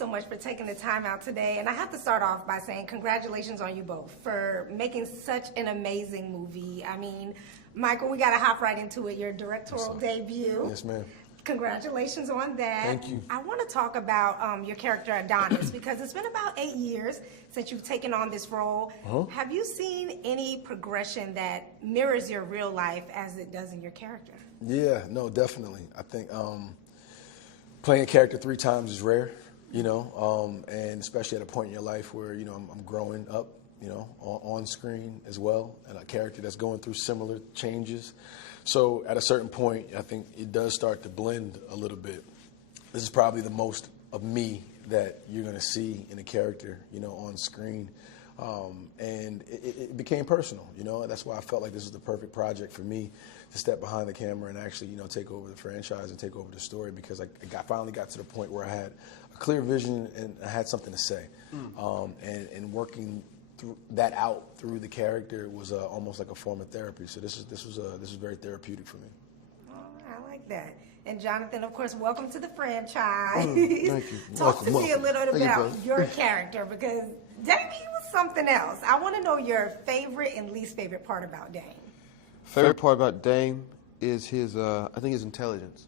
so much for taking the time out today. And I have to start off by saying congratulations on you both for making such an amazing movie. I mean, Michael, we got to hop right into it, your directorial debut. Yes, ma'am. Congratulations on that. Thank you. I want to talk about your character Adonis because it's been about 8 years since you've taken on this role. Have you seen any progression that mirrors your real life as it does in your character? Yeah, no, definitely. I think playing a character 3 times is rare, you know, and especially at a point in your life where, you know, I'm growing up, you know, on screen as well, and a character that's going through similar changes. So at a certain point, I think it does start to blend a little bit. This is probably the most of me that you're going to see in a character, you know, on screen. And it became personal, you know, and that's why I felt like this was the perfect project for me to step behind the camera and actually, you know, take over the franchise and take over the story, because I finally got to the point where I had a clear vision and I had something to say. And working that out through the character was almost like a form of therapy. So this was very therapeutic for me. Oh, I like that. And Jonathan, of course, welcome to the franchise. Thank you. Talk to me a little bit about your character, because Dame was something else. I want to know your favorite and least favorite part about Dame. Favorite part about Dame is his, I think his intelligence.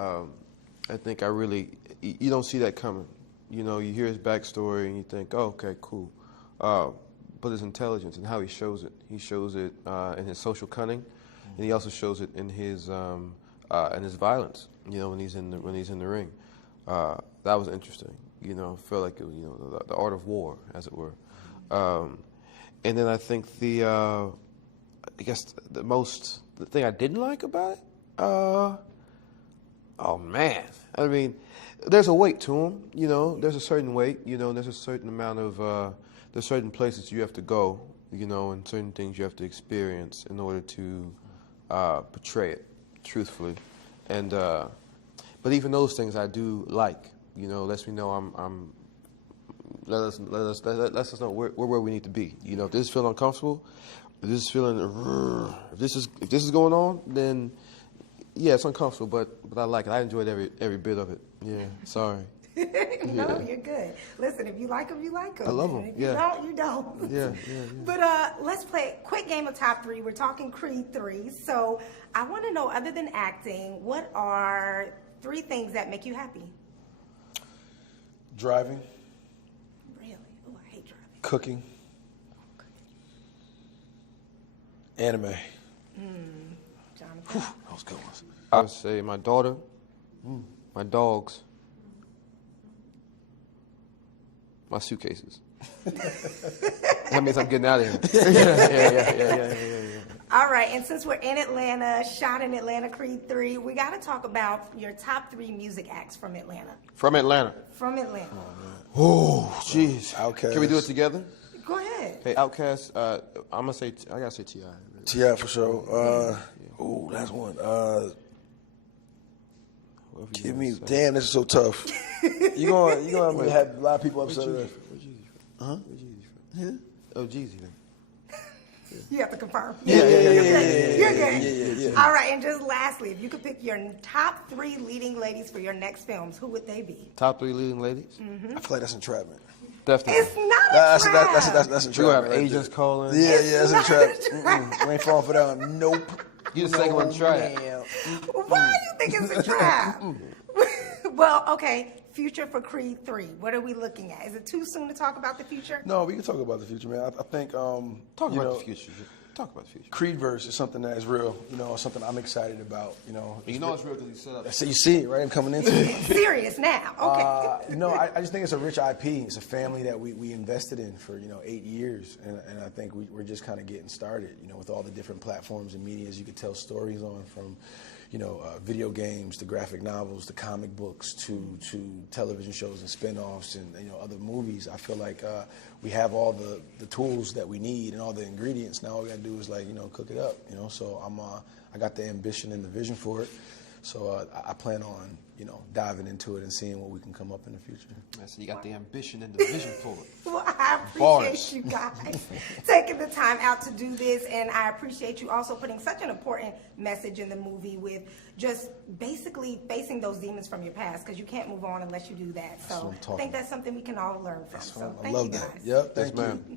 I think you don't see that coming. You know, you hear his backstory and you think, oh, okay, cool. But his intelligence and how he shows it. He shows it in his social cunning, and he also shows it in his violence. You know, when he's in the ring. That was interesting. You know, felt like it was, you know, the art of war, as it were. And then I think the thing I didn't like about it. Oh man, I mean, there's a weight to him. You know, there's a certain weight. You know, there's a certain amount of there's certain places you have to go, you know, and certain things you have to experience in order to portray it truthfully. And but even those things I do like, you know, lets me know let us know where we need to be. You know, if this is feeling uncomfortable, if this is feeling, if this is going on, then yeah, it's uncomfortable, but I like it. I enjoyed every bit of it. Yeah, sorry. No, you're good. Listen, if you like them, you like them. I love them. If you don't, you don't. Yeah. But let's play a quick game of top 3. We're talking Creed 3. So I want to know, other than acting, what are 3 things that make you happy? Driving. Really? Oh, I hate driving. Cooking. Anime. Jonathan. Whew, that was good ones. I would say my daughter, my dogs, my suitcases. That means I'm getting out of here. Yeah. All right, and since we're in Atlanta, shot in Atlanta, Creed 3, we got to talk about your top 3 music acts from Atlanta. From Atlanta. From Atlanta. Oh, jeez. Outkast. Can we do it together? Go ahead. Hey, Outkast. I gotta say T.I. T.I. for sure. Oh, that's one. Give me. Damn, this is so tough. you gonna have a lot of people upset. Where's Jeezy from? Oh, Jeezy. You have to confirm. Yeah. You're good. Yeah. All right, and just lastly, if you could pick your top 3 leading ladies for your next films, who would they be? Top 3 leading ladies? I feel like that's entrapment. Definitely. It's not a trap. That's You have entrapment. agents calling. Yeah, that's not a trap. a trap. We ain't falling for that one. Nope. You the second one to try it. ma'am. Why do you think it's a trap? Well, okay, future for Creed 3. What are we looking at? Is it too soon to talk about the future? No, we can talk about the future, man. I think Talk about the future. Talk about the future. Creedverse is something that is real. You know, something I'm excited about. You know it's real because you set up. So you see it, right? I'm coming into it. Serious now. Okay. No, I just think it's a rich IP. It's a family that we invested in for 8 years, and I think we're just kind of getting started. You know, with all the different platforms and medias you could tell stories on, from video games to graphic novels to comic books to television shows and spin-offs and other movies. I feel like we have all the tools that we need and all the ingredients. Now all we gotta do is cook it up. So I got the ambition and the vision for it. So I plan on diving into it and seeing what we can come up in the future. So you got the ambition and the vision for it. Well, I appreciate Bars. you guys taking the time out to do this, and I appreciate you also putting such an important message in the movie with just basically facing those demons from your past, because you can't move on unless you do that. That's what So I'm I talking think that's something we can all learn from. So I thank love you that. guys. Yep, Yes, thank ma'am. you.